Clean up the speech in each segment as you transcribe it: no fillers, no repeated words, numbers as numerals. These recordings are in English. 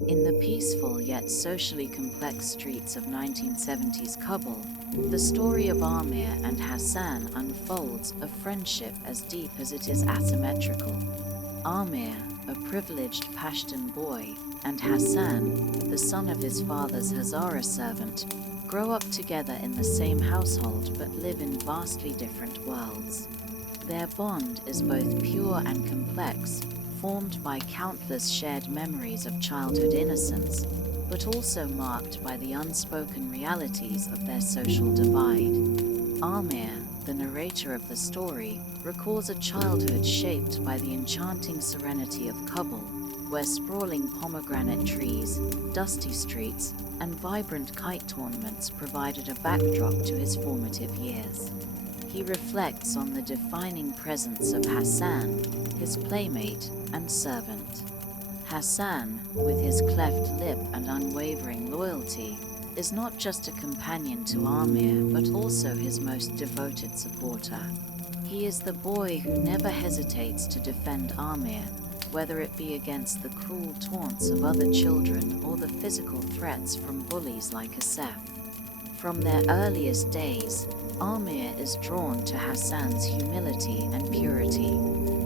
In the peaceful yet socially complex streets of 1970s Kabul, the story of Amir and Hassan unfolds, a friendship as deep as it is asymmetrical. Amir, a privileged Pashtun boy, and Hassan, the son of his father's Hazara servant, grow up together in the same household but live in vastly different worlds. Their bond is both pure and complex, formed by countless shared memories of childhood innocence, but also marked by the unspoken realities of their social divide. Amir, the narrator of the story, recalls a childhood shaped by the enchanting serenity of Kabul, where sprawling pomegranate trees, dusty streets, and vibrant kite tournaments provided a backdrop to his formative years. He reflects on the defining presence of Hassan, his playmate and servant. Hassan, with his cleft lip and unwavering loyalty, is not just a companion to Amir but also his most devoted supporter. He is the boy who never hesitates to defend Amir, whether it be against the cruel taunts of other children or the physical threats from bullies like Asaf. From their earliest days, Amir is drawn to Hassan's humility and purity.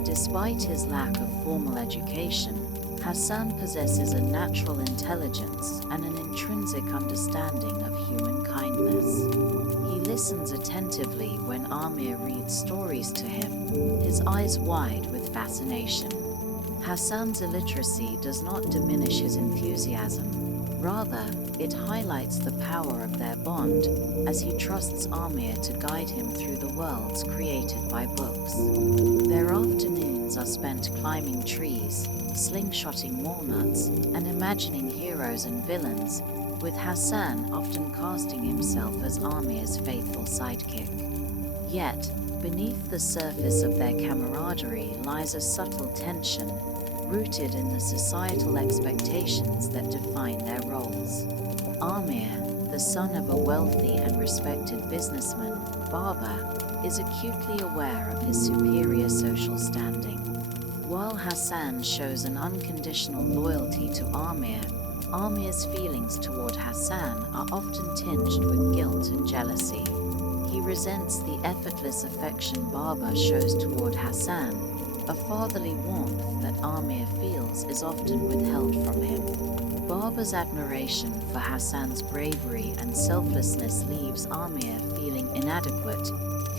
Despite his lack of formal education, Hassan possesses a natural intelligence and an intrinsic understanding of human kindness. He listens attentively when Amir reads stories to him, his eyes wide with fascination. Hassan's illiteracy does not diminish his enthusiasm. Rather, it highlights the power of their bond as he trusts Amir to guide him through the worlds created by books. Their afternoons are spent climbing trees, slingshotting walnuts, and imagining heroes and villains, with Hassan often casting himself as Amir's faithful sidekick. Yet, beneath the surface of their camaraderie lies a subtle tension, rooted in the societal expectations that define their roles. Amir, the son of a wealthy and respected businessman, barber, is acutely aware of his superior social standing. While Hassan shows an unconditional loyalty to Amir, Amir's feelings toward Hassan are often tinged with guilt and jealousy. He resents the effortless affection Barber shows toward Hassan. A fatherly warmth that Amir feels is often withheld from him. Barber's admiration for Hassan's bravery and selflessness leaves Amir feeling inadequate,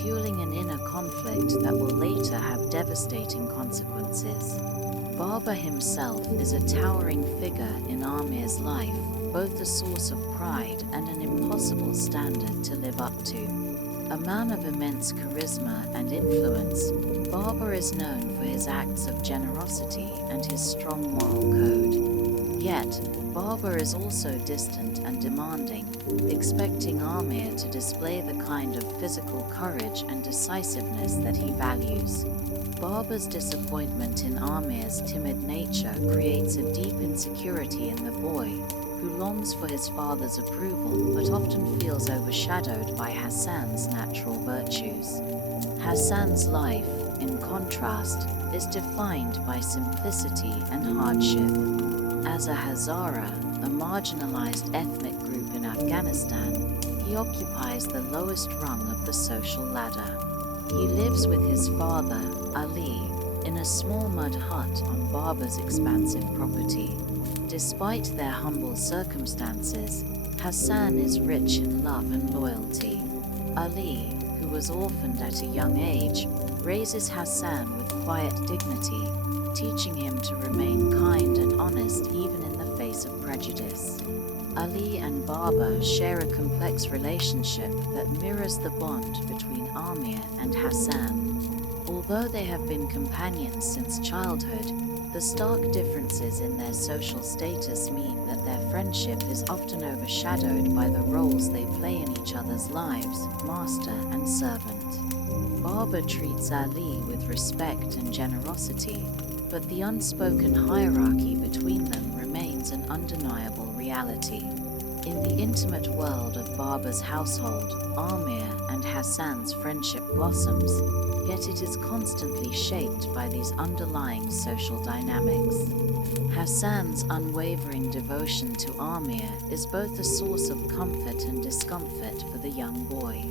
fueling an inner conflict that will later have devastating consequences. Barber himself is a towering figure in Amir's life, both a source of pride and an impossible standard to live up to. A man of immense charisma and influence, Barber is known for his acts of generosity and his strong moral code. Yet, Barber is also distant and demanding, expecting Amir to display the kind of physical courage and decisiveness that he values. Barber's disappointment in Amir's timid nature creates a deep insecurity in the boy, who longs for his father's approval but often feels overshadowed by Hassan's natural virtues. Hassan's life, in contrast, is defined by simplicity and hardship. As a Hazara, a marginalized ethnic group in Afghanistan, he occupies the lowest rung of the social ladder. He lives with his father, Ali, in a small mud hut on Barber's expansive property. Despite their humble circumstances, Hassan is rich in love and loyalty. Ali, who was orphaned at a young age, raises Hassan with quiet dignity, teaching him to remain kind and honest even in the face of prejudice. Ali and Barber share a complex relationship that mirrors the bond between Amir and Hassan. Although they have been companions since childhood, the stark differences in their social status mean that their friendship is often overshadowed by the roles they play in each other's lives, master and servant. Barber treats Ali with respect and generosity, but the unspoken hierarchy between them remains an undeniable reality. In the intimate world of Baba's household, Amir and Hassan's friendship blossoms, yet it is constantly shaped by these underlying social dynamics. Hassan's unwavering devotion to Amir is both a source of comfort and discomfort for the young boy.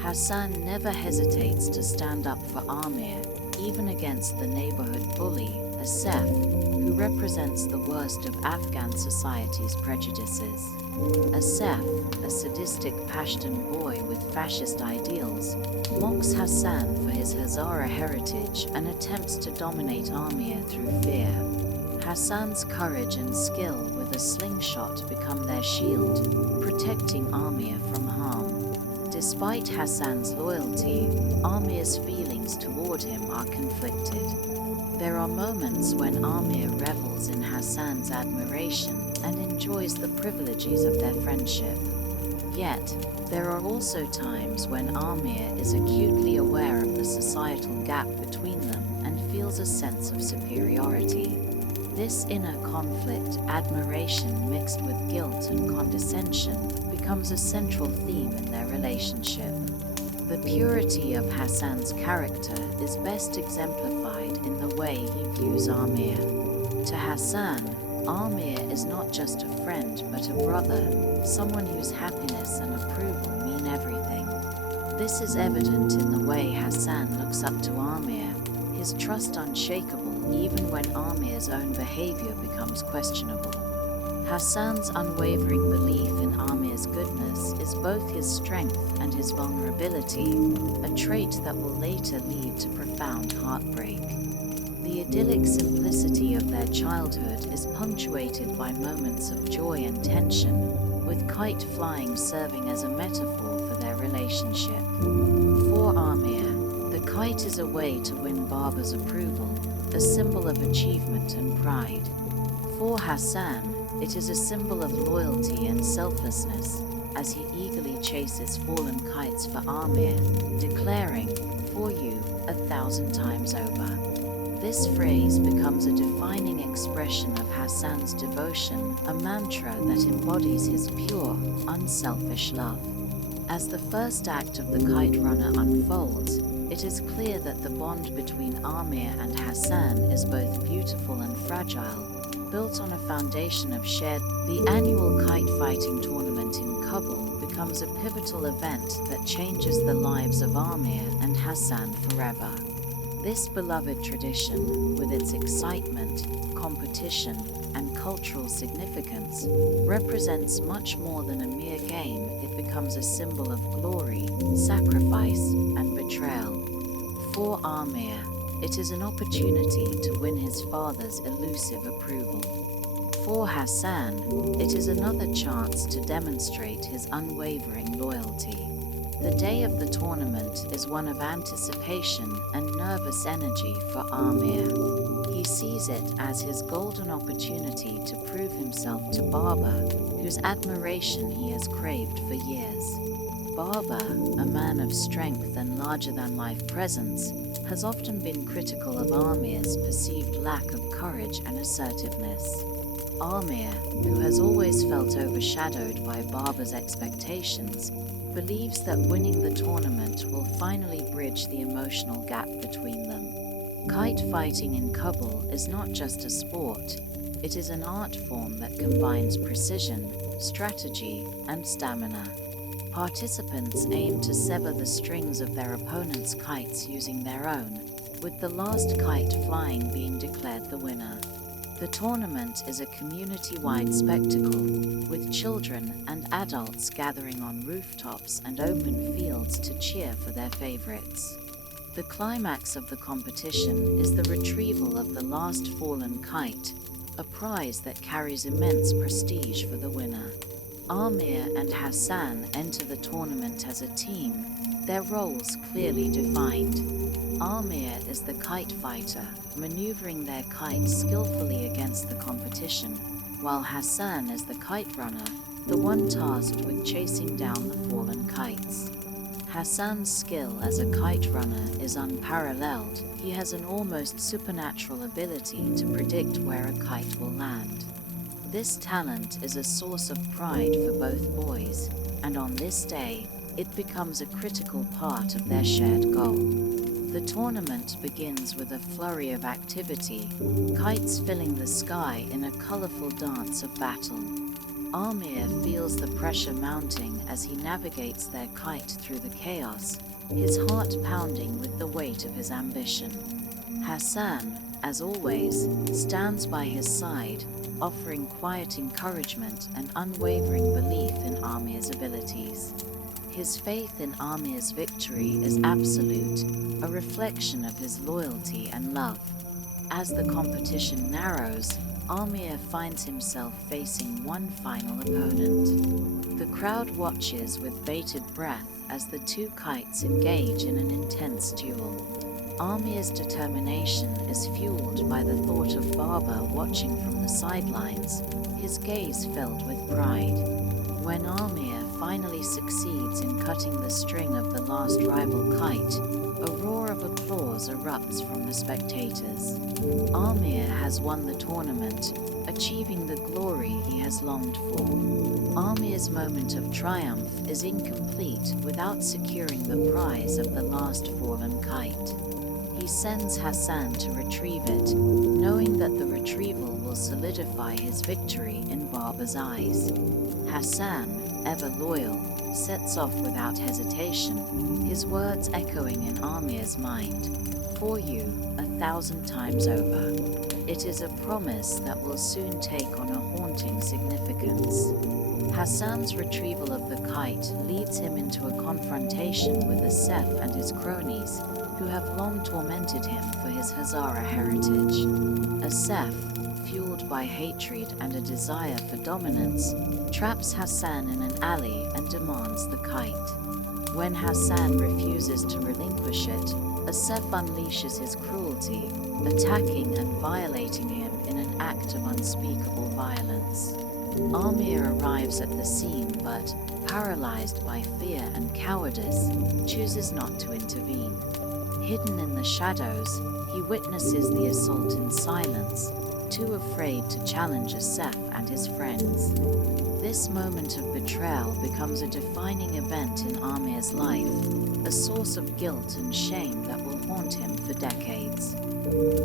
Hassan never hesitates to stand up for Amir, even against the neighborhood bully, Asif, who represents the worst of Afghan society's prejudices. Asif, a sadistic Pashtun boy with fascist ideals, mocks Hassan for his Hazara heritage and attempts to dominate Amir through fear. Hassan's courage and skill with a slingshot become their shield, protecting Amir from harm. Despite Hassan's loyalty, Amir's feelings toward him are conflicted. There are moments when Amir revels in Hassan's admiration and enjoys the privileges of their friendship. Yet, there are also times when Amir is acutely aware of the societal gap between them and feels a sense of superiority. This inner conflict, admiration mixed with guilt and condescension, becomes a central theme in their relationship. The purity of Hassan's character is best exemplified in the way he views Amir. To Hassan, Amir is not just a friend but a brother, someone whose happiness and approval mean everything. This is evident in the way Hassan looks up to Amir, his trust unshakable even when Amir's own behavior becomes questionable. Hassan's unwavering belief in Amir's goodness is both his strength and his vulnerability, a trait that will later lead to profound heartbreak. The idyllic simplicity of their childhood is punctuated by moments of joy and tension, with kite flying serving as a metaphor for their relationship. For Amir, the kite is a way to win Baba's approval, a symbol of achievement and pride. For Hassan, it is a symbol of loyalty and selflessness, as he eagerly chases fallen kites for Amir, declaring, "For you, 1,000 times over." This phrase becomes a defining expression of Hassan's devotion, a mantra that embodies his pure, unselfish love. As the first act of the Kite Runner unfolds, it is clear that the bond between Amir and Hassan is both beautiful and fragile, built on a foundation of shared. The annual kite fighting tournament in Kabul becomes a pivotal event that changes the lives of Amir and Hassan forever. This beloved tradition, with its excitement, competition, and cultural significance, represents much more than a mere game. It becomes a symbol of glory, sacrifice, and betrayal. For Amir, it is an opportunity to win his father's elusive approval. For Hassan, it is another chance to demonstrate his unwavering loyalty. The day of the tournament is one of anticipation and nervous energy for Amir. He sees it as his golden opportunity to prove himself to Baba, whose admiration he has craved for years. Baba, a man of strength and larger-than-life presence, has often been critical of Amir's perceived lack of courage and assertiveness. Amir, who has always felt overshadowed by Baba's expectations, believes that winning the tournament will finally bridge the emotional gap between them. Kite fighting in Kabul is not just a sport, it is an art form that combines precision, strategy, and stamina. Participants aim to sever the strings of their opponent's kites using their own, with the last kite flying being declared the winner. The tournament is a community-wide spectacle, with children and adults gathering on rooftops and open fields to cheer for their favorites. The climax of the competition is the retrieval of the last fallen kite, a prize that carries immense prestige for the winner. Amir and Hassan enter the tournament as a team, their roles clearly defined. Amir is the kite fighter, maneuvering their kite skillfully against the competition, while Hassan is the kite runner, the one tasked with chasing down the fallen kites. Hassan's skill as a kite runner is unparalleled. He has an almost supernatural ability to predict where a kite will land. This talent is a source of pride for both boys, and on this day, it becomes a critical part of their shared goal. The tournament begins with a flurry of activity, kites filling the sky in a colorful dance of battle. Amir feels the pressure mounting as he navigates their kite through the chaos, his heart pounding with the weight of his ambition. Hassan, as always, stands by his side, offering quiet encouragement and unwavering belief in Amir's abilities. His faith in Amir's victory is absolute, a reflection of his loyalty and love. As the competition narrows, Amir finds himself facing one final opponent. The crowd watches with bated breath as the two kites engage in an intense duel. Amir's determination is fueled by the thought of Baba watching from the sidelines, his gaze filled with pride. When Amir finally succeeds in cutting the string of the last rival kite, a roar of applause erupts from the spectators. Amir has won the tournament, achieving the glory he has longed for. Amir's moment of triumph is incomplete without securing the prize of the last fallen kite. He sends Hassan to retrieve it, knowing that the retrieval will solidify his victory in Baba's eyes. Hassan, ever loyal, sets off without hesitation, his words echoing in Amir's mind, "For you, 1,000 times over." It is a promise that will soon take on a haunting significance. Hassan's retrieval of the kite leads him into a confrontation with Asef and his cronies, who have long tormented him for his Hazara heritage. Asef, fueled by hatred and a desire for dominance, traps Hassan in an alley and demands the kite. When Hassan refuses to relinquish it, Asef unleashes his cruelty, attacking and violating him in an act of unspeakable violence. Amir arrives at the scene but, paralyzed by fear and cowardice, chooses not to intervene. Hidden in the shadows, he witnesses the assault in silence, too afraid to challenge Asef and his friends. This moment of betrayal becomes a defining event in Amir's life, a source of guilt and shame that will haunt him for decades.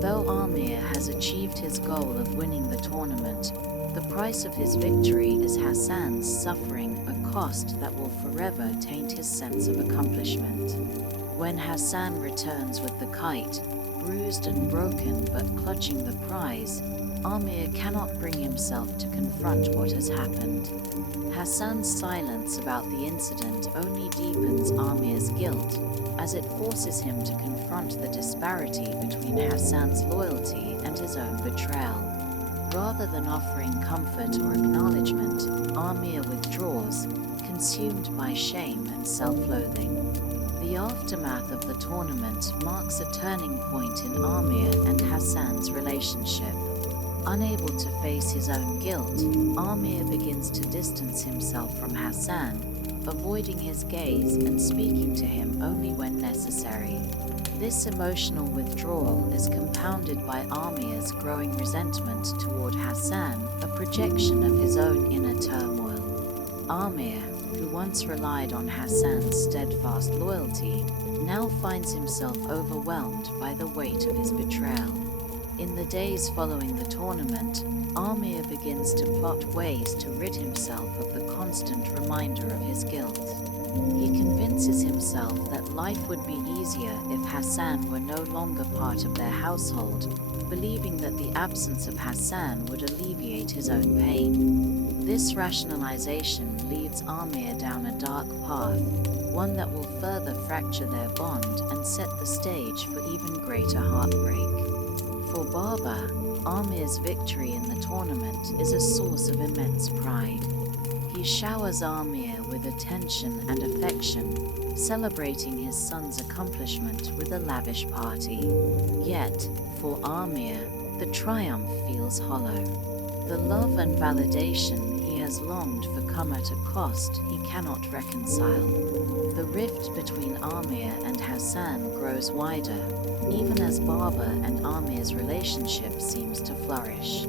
Though Amir has achieved his goal of winning the tournament, the price of his victory is Hassan's suffering, a cost that will forever taint his sense of accomplishment. When Hassan returns with the kite, bruised and broken but clutching the prize, Amir cannot bring himself to confront what has happened. Hassan's silence about the incident only deepens Amir's guilt, as it forces him to confront the disparity between Hassan's loyalty and his own betrayal. Rather than offering comfort or acknowledgement, Amir withdraws, consumed by shame and self-loathing. The aftermath of the tournament marks a turning point in Amir and Hassan's relationship. Unable to face his own guilt, Amir begins to distance himself from Hassan, avoiding his gaze and speaking to him only when necessary. This emotional withdrawal is compounded by Amir's growing resentment toward Hassan, a projection of his own inner turmoil. Amir, who once relied on Hassan's steadfast loyalty, now finds himself overwhelmed by the weight of his betrayal. In the days following the tournament, Amir begins to plot ways to rid himself of the constant reminder of his guilt. He convinces himself that life would be easier if Hassan were no longer part of their household, believing that the absence of Hassan would alleviate his own pain. This rationalization leads Amir down a dark path, one that will further fracture their bond and set the stage for even greater heartbreak. For Baba, Amir's victory in the tournament is a source of immense pride. He showers Amir with attention and affection, celebrating his son's accomplishment with a lavish party. Yet, for Amir, the triumph feels hollow. The love and validation he has longed for come at a cost he cannot reconcile. The rift between Amir and Hassan grows wider, even as Baba and Amir's relationship seems to flourish.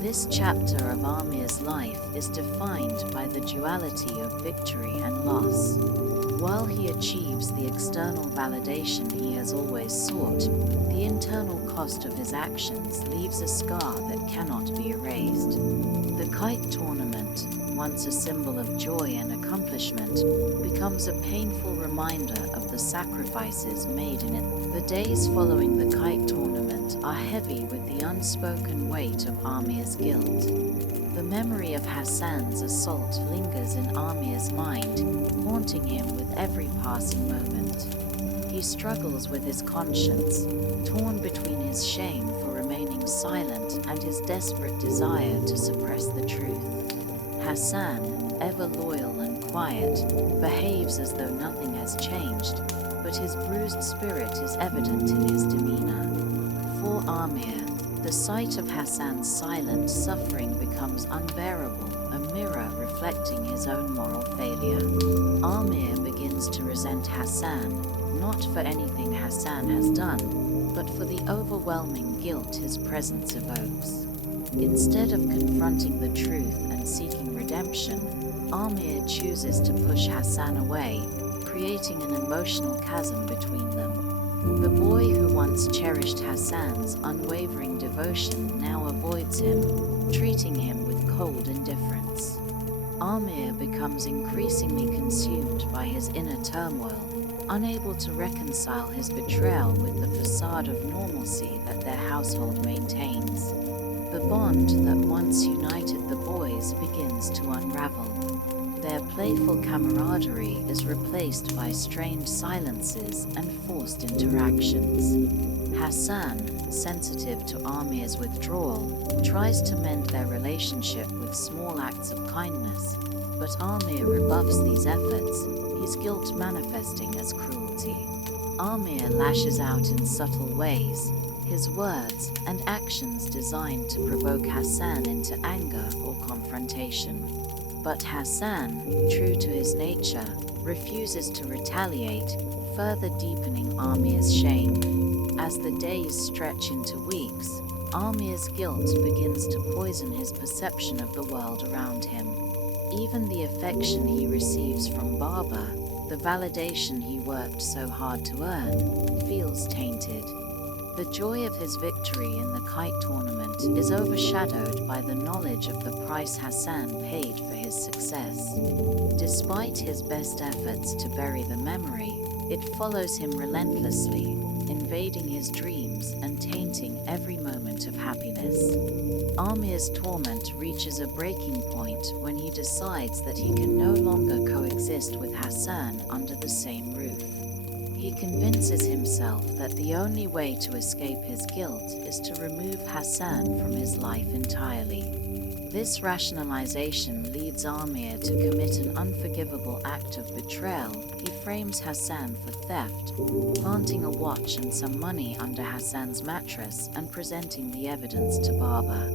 This chapter of Amir's life is defined by the duality of victory and loss. While he achieves the external validation he has always sought, the internal cost of his actions leaves a scar that cannot be erased. The Kite Tournament, once a symbol of joy and accomplishment, becomes a painful reminder of the sacrifices made in it. The days following the Kite Tournament are heavy with the unspoken weight of Amir's guilt. The memory of Hassan's assault lingers in Amir's mind, haunting him with every passing moment. He struggles with his conscience, torn between his shame for remaining silent and his desperate desire to suppress the truth. Hassan, ever loyal and quiet, behaves as though nothing has changed, but his bruised spirit is evident in his demeanor. For Amir, the sight of Hassan's silent suffering becomes unbearable, a mirror reflecting his own moral failure. Amir begins to resent Hassan, not for anything Hassan has done, but for the overwhelming guilt his presence evokes. Instead of confronting the truth and seeking redemption, Amir chooses to push Hassan away, creating an emotional chasm between them. The boy who once cherished Hassan's unwavering devotion now avoids him, treating him with cold indifference. Amir becomes increasingly consumed by his inner turmoil, unable to reconcile his betrayal with the facade of normalcy that their household maintains. The bond that once united the boys begins to unravel. Their playful camaraderie is replaced by strained silences and forced interactions. Hassan, sensitive to Amir's withdrawal, tries to mend their relationship with small acts of kindness, but Amir rebuffs these efforts, his guilt manifesting as cruelty. Amir lashes out in subtle ways, his words and actions designed to provoke Hassan into anger or confrontation. But Hassan, true to his nature, refuses to retaliate, further deepening Amir's shame. As the days stretch into weeks, Amir's guilt begins to poison his perception of the world around him. Even the affection he receives from Baba, the validation he worked so hard to earn, feels tainted. The joy of his victory in the Kite Tournament is overshadowed by the knowledge of the price Hassan paid for his success. Despite his best efforts to bury the memory, it follows him relentlessly, invading his dreams and tainting every moment of happiness. Amir's torment reaches a breaking point when he decides that he can no longer coexist with Hassan under the same roof. He convinces himself that the only way to escape his guilt is to remove Hassan from his life entirely. This rationalization leads Amir to commit an unforgivable act of betrayal. He frames Hassan for theft, planting a watch and some money under Hassan's mattress and presenting the evidence to Baba.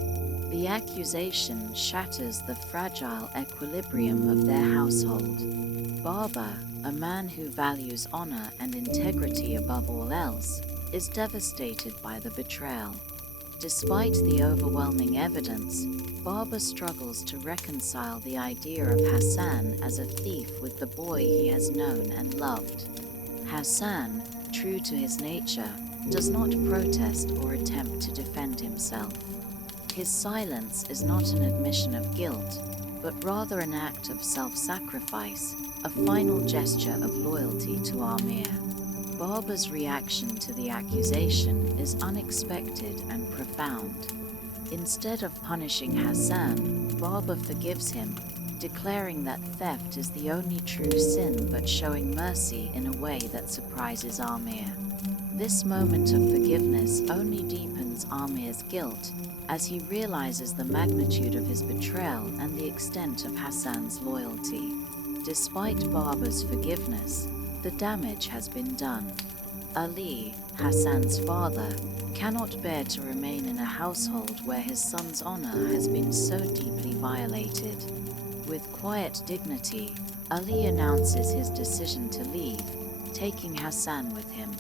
The accusation shatters the fragile equilibrium of their household. Baba, a man who values honor and integrity above all else, is devastated by the betrayal. Despite the overwhelming evidence, Baba struggles to reconcile the idea of Hassan as a thief with the boy he has known and loved. Hassan, true to his nature, does not protest or attempt to defend himself. His silence is not an admission of guilt, but rather an act of self-sacrifice, a final gesture of loyalty to Amir. Baba's reaction to the accusation is unexpected and profound. Instead of punishing Hassan, Baba forgives him, declaring that theft is the only true sin but showing mercy in a way that surprises Amir. This moment of forgiveness only deepens Amir's guilt as he realizes the magnitude of his betrayal and the extent of Hassan's loyalty. Despite Baba's forgiveness, the damage has been done. Ali, Hassan's father, cannot bear to remain in a household where his son's honor has been so deeply violated. With quiet dignity, Ali announces his decision to leave, taking Hassan with him.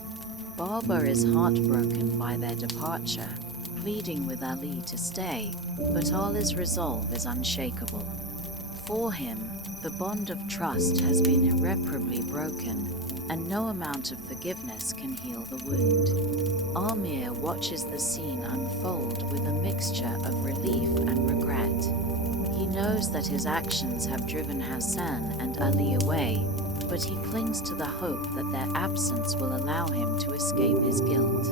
Baba is heartbroken by their departure, pleading with Ali to stay, but Ali's resolve is unshakable. For him, the bond of trust has been irreparably broken, and no amount of forgiveness can heal the wound. Amir watches the scene unfold with a mixture of relief and regret. He knows that his actions have driven Hassan and Ali away, but he clings to the hope that their absence will allow him to escape his guilt.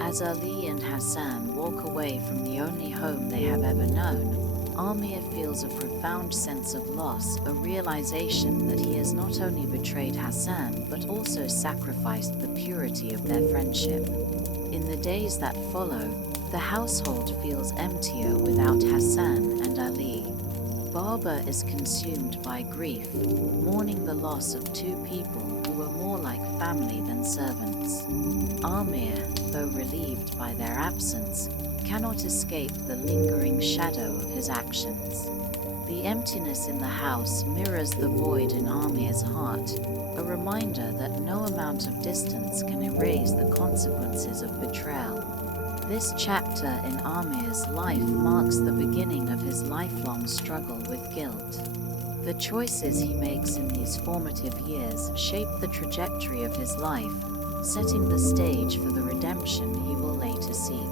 As Ali and Hassan walk away from the only home they have ever known, Amir feels a profound sense of loss, a realization that he has not only betrayed Hassan but also sacrificed the purity of their friendship. In the days that follow, the household feels emptier without Hassan and Ali. Baba is consumed by grief, mourning the loss of two people who were more like family than servants. Amir, though relieved by their absence, cannot escape the lingering shadow of his actions. The emptiness in the house mirrors the void in Amir's heart, a reminder that no amount of distance can erase the consequences of betrayal. This chapter in Amir's life marks the beginning of his lifelong struggle with guilt. The choices he makes in these formative years shape the trajectory of his life, setting the stage for the redemption he will later seek.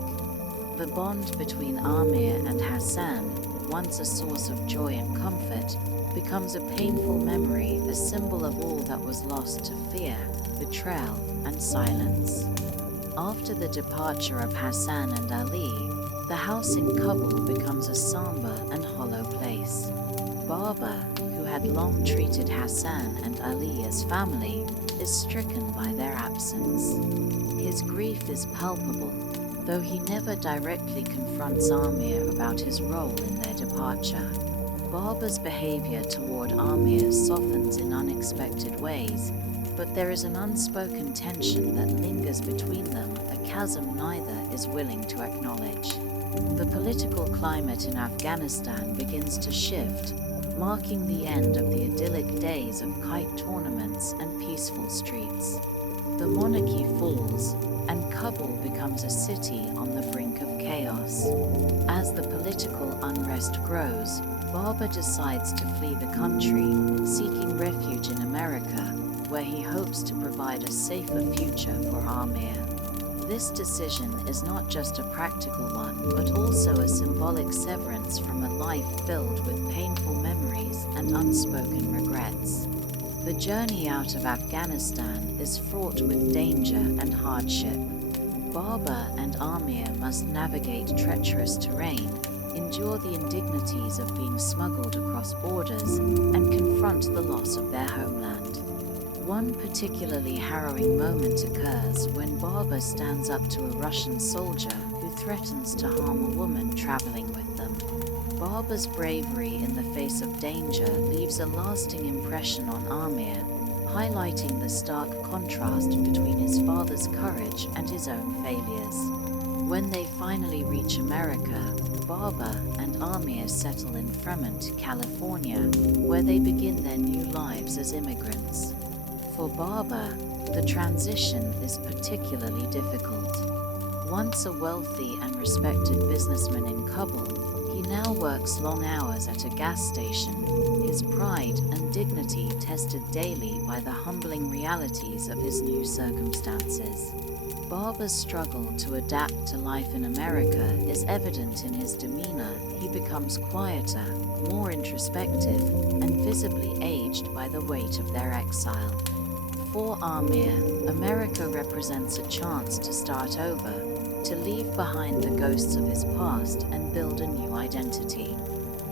The bond between Amir and Hassan, once a source of joy and comfort, becomes a painful memory, a symbol of all that was lost to fear, betrayal, and silence. After the departure of Hassan and Ali, the house in Kabul becomes a somber and hollow place. Baba, who had long treated Hassan and Ali as family, is stricken by their absence. His grief is palpable, though he never directly confronts Amir about his role in their departure. Baba's behavior toward Amir softens in unexpected ways, but there is an unspoken tension that lingers between them, a chasm neither is willing to acknowledge. The political climate in Afghanistan begins to shift, marking the end of the idyllic days of kite tournaments and peaceful streets. The monarchy falls, and Kabul becomes a city on the brink of chaos. As the political unrest grows, Baba decides to flee the country, seeking refuge in America, where he hopes to provide a safer future for Amir. This decision is not just a practical one, but also a symbolic severance from a life filled with painful memories and unspoken regrets. The journey out of Afghanistan is fraught with danger and hardship. Baba and Amir must navigate treacherous terrain, endure the indignities of being smuggled across borders, and confront the loss of their homeland. One particularly harrowing moment occurs when Baba stands up to a Russian soldier who threatens to harm a woman traveling with them. Baba's bravery in the face of danger leaves a lasting impression on Amir, highlighting the stark contrast between his father's courage and his own failures. When they finally reach America, Baba and Amir settle in Fremont, California, where they begin their new lives as immigrants. For Baba, the transition is particularly difficult. Once a wealthy and respected businessman in Kabul, he now works long hours at a gas station, his pride and dignity tested daily by the humbling realities of his new circumstances. Baba's struggle to adapt to life in America is evident in his demeanor. He becomes quieter, more introspective, and visibly aged by the weight of their exile. For Amir, America represents a chance to start over, to leave behind the ghosts of his past and build a new identity.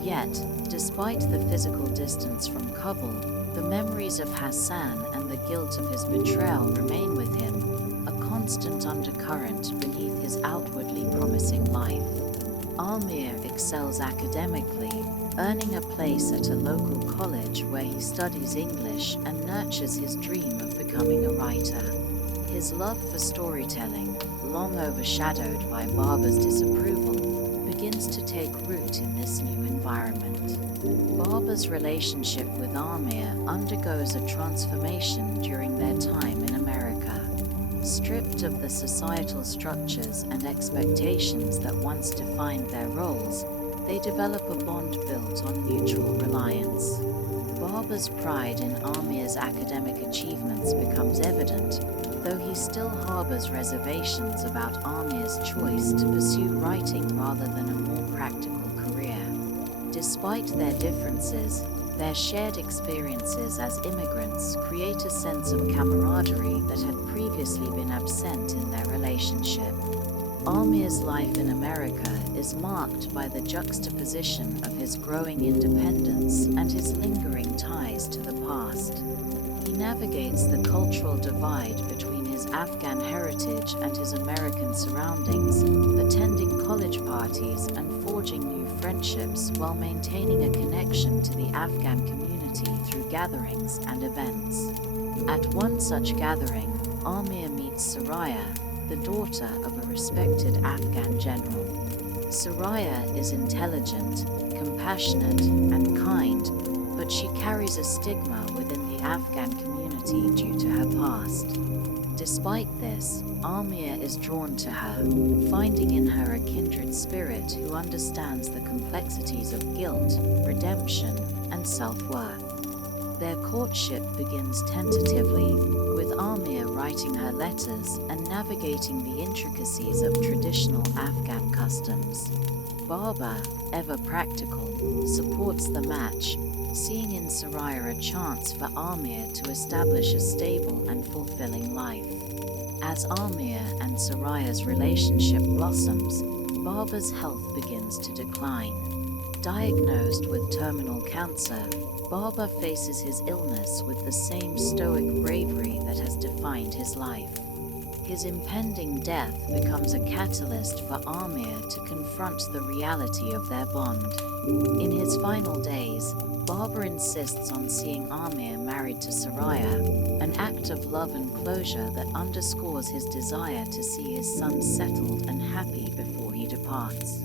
Yet, despite the physical distance from Kabul, the memories of Hassan and the guilt of his betrayal remain with him, a constant undercurrent beneath his outwardly promising life. Amir excels academically, earning a place at a local college where he studies English and nurtures his dream of becoming a writer. His love for storytelling, long overshadowed by Baba's disapproval, begins to take root in this new environment. Baba's relationship with Amir undergoes a transformation during their time in America. Stripped of the societal structures and expectations that once defined their roles, they develop a bond built on mutual reliance. Barber's pride in Amir's academic achievements becomes evident, though he still harbors reservations about Amir's choice to pursue writing rather than a more practical career. Despite their differences, their shared experiences as immigrants create a sense of camaraderie that had previously been absent in their relationship. Amir's life in America is marked by the juxtaposition of his growing independence and his lingering ties to the past. He navigates the cultural divide between his Afghan heritage and his American surroundings, attending college parties and forging new friendships while maintaining a connection to the Afghan community through gatherings and events. At one such gathering, Amir meets Soraya, the daughter of a respected Afghan general. Soraya is intelligent, compassionate, and kind, but she carries a stigma within the Afghan community due to her past. Despite this, Amir is drawn to her, finding in her a kindred spirit who understands the complexities of guilt, redemption, and self-worth. Their courtship begins tentatively, with Amir writing her letters and navigating the intricacies of traditional Afghan customs. Barber, ever practical, supports the match, seeing in Soraya a chance for Amir to establish a stable and fulfilling life. As Amir and Soraya's relationship blossoms, Barber's health begins to decline. Diagnosed with terminal cancer, Barber faces his illness with the same stoic bravery that has defined his life. His impending death becomes a catalyst for Amir to confront the reality of their bond. In his final days, Barber insists on seeing Amir married to Soraya, an act of love and closure that underscores his desire to see his son settled and happy before he departs.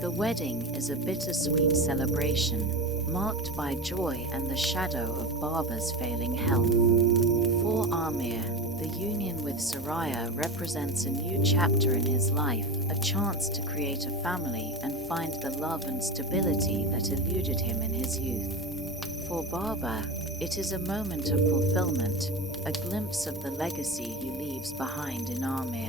The wedding is a bittersweet celebration, marked by joy and the shadow of Barber's failing health. For Amir, the union with Soraya represents a new chapter in his life, a chance to create a family and find the love and stability that eluded him in his youth. For Barber, it is a moment of fulfillment, a glimpse of the legacy he leaves behind in Amir.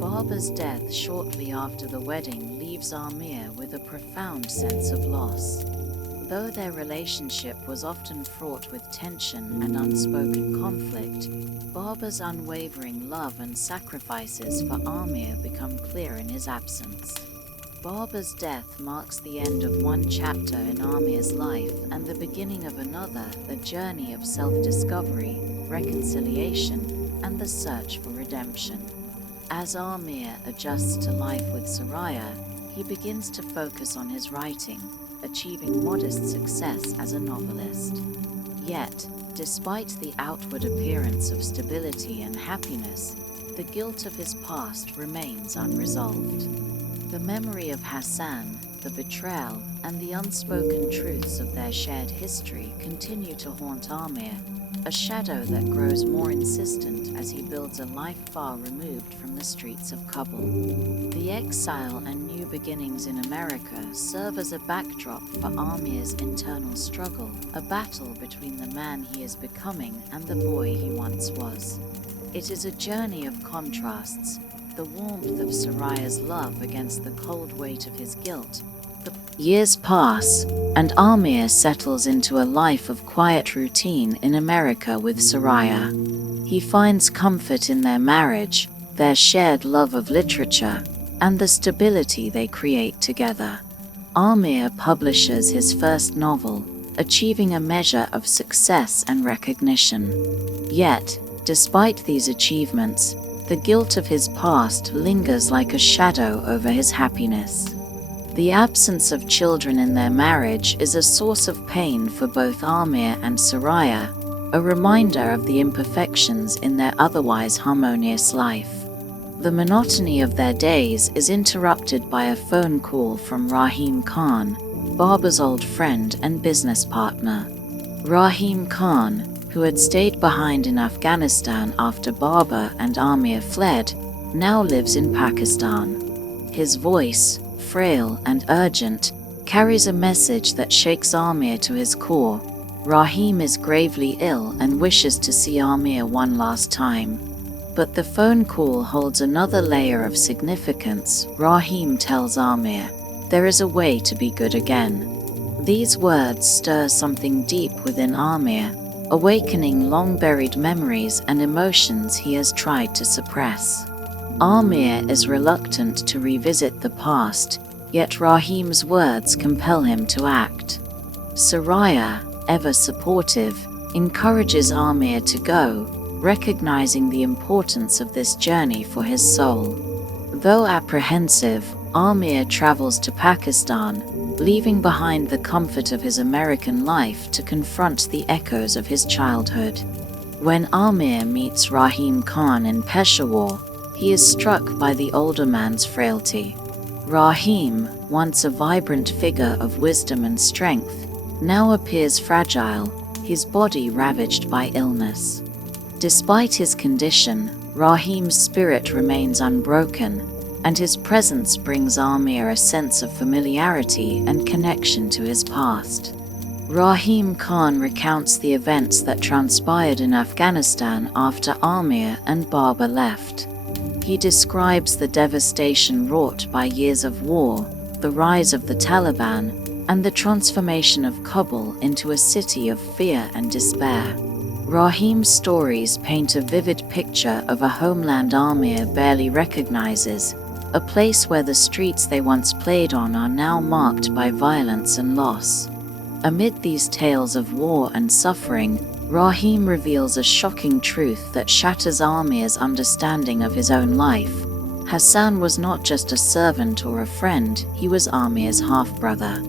Barber's death shortly after the wedding leaves Amir with a profound sense of loss. Though their relationship was often fraught with tension and unspoken conflict, Barber's unwavering love and sacrifices for Amir become clear in his absence. Barber's death marks the end of one chapter in Amir's life and the beginning of another, a journey of self-discovery, reconciliation, and the search for redemption. As Amir adjusts to life with Soraya, he begins to focus on his writing, achieving modest success as a novelist. Yet, despite the outward appearance of stability and happiness, the guilt of his past remains unresolved. The memory of Hassan, the betrayal, and the unspoken truths of their shared history continue to haunt Amir, a shadow that grows more insistent as he builds a life far removed from the streets of Kabul. The exile and new beginnings in America serve as a backdrop for Amir's internal struggle, a battle between the man he is becoming and the boy he once was. It is a journey of contrasts, the warmth of Soraya's love against the cold weight of his guilt. The years pass, and Amir settles into a life of quiet routine in America with Soraya. He finds comfort in their marriage, their shared love of literature, and the stability they create together. Amir publishes his first novel, achieving a measure of success and recognition. Yet, despite these achievements, the guilt of his past lingers like a shadow over his happiness. The absence of children in their marriage is a source of pain for both Amir and Soraya, a reminder of the imperfections in their otherwise harmonious life. The monotony of their days is interrupted by a phone call from Rahim Khan, Barber's old friend and business partner. Rahim Khan, who had stayed behind in Afghanistan after Baba and Amir fled, now lives in Pakistan. His voice, frail and urgent, carries a message that shakes Amir to his core. Rahim is gravely ill and wishes to see Amir one last time. But the phone call holds another layer of significance. Rahim tells Amir, "There is a way to be good again." These words stir something deep within Amir, awakening long-buried memories and emotions he has tried to suppress. Amir is reluctant to revisit the past, yet Rahim's words compel him to act. Soraya, ever supportive, encourages Amir to go, recognizing the importance of this journey for his soul. Though apprehensive, Amir travels to Pakistan, leaving behind the comfort of his American life to confront the echoes of his childhood. When Amir meets Rahim Khan in Peshawar, he is struck by the older man's frailty. Rahim, once a vibrant figure of wisdom and strength, now appears fragile, his body ravaged by illness. Despite his condition, Rahim's spirit remains unbroken, and his presence brings Amir a sense of familiarity and connection to his past. Rahim Khan recounts the events that transpired in Afghanistan after Amir and Baba left. He describes the devastation wrought by years of war, the rise of the Taliban, and the transformation of Kabul into a city of fear and despair. Rahim's stories paint a vivid picture of a homeland Amir barely recognizes, a place where the streets they once played on are now marked by violence and loss. Amid these tales of war and suffering, Rahim reveals a shocking truth that shatters Amir's understanding of his own life. Hassan was not just a servant or a friend, he was Amir's half-brother.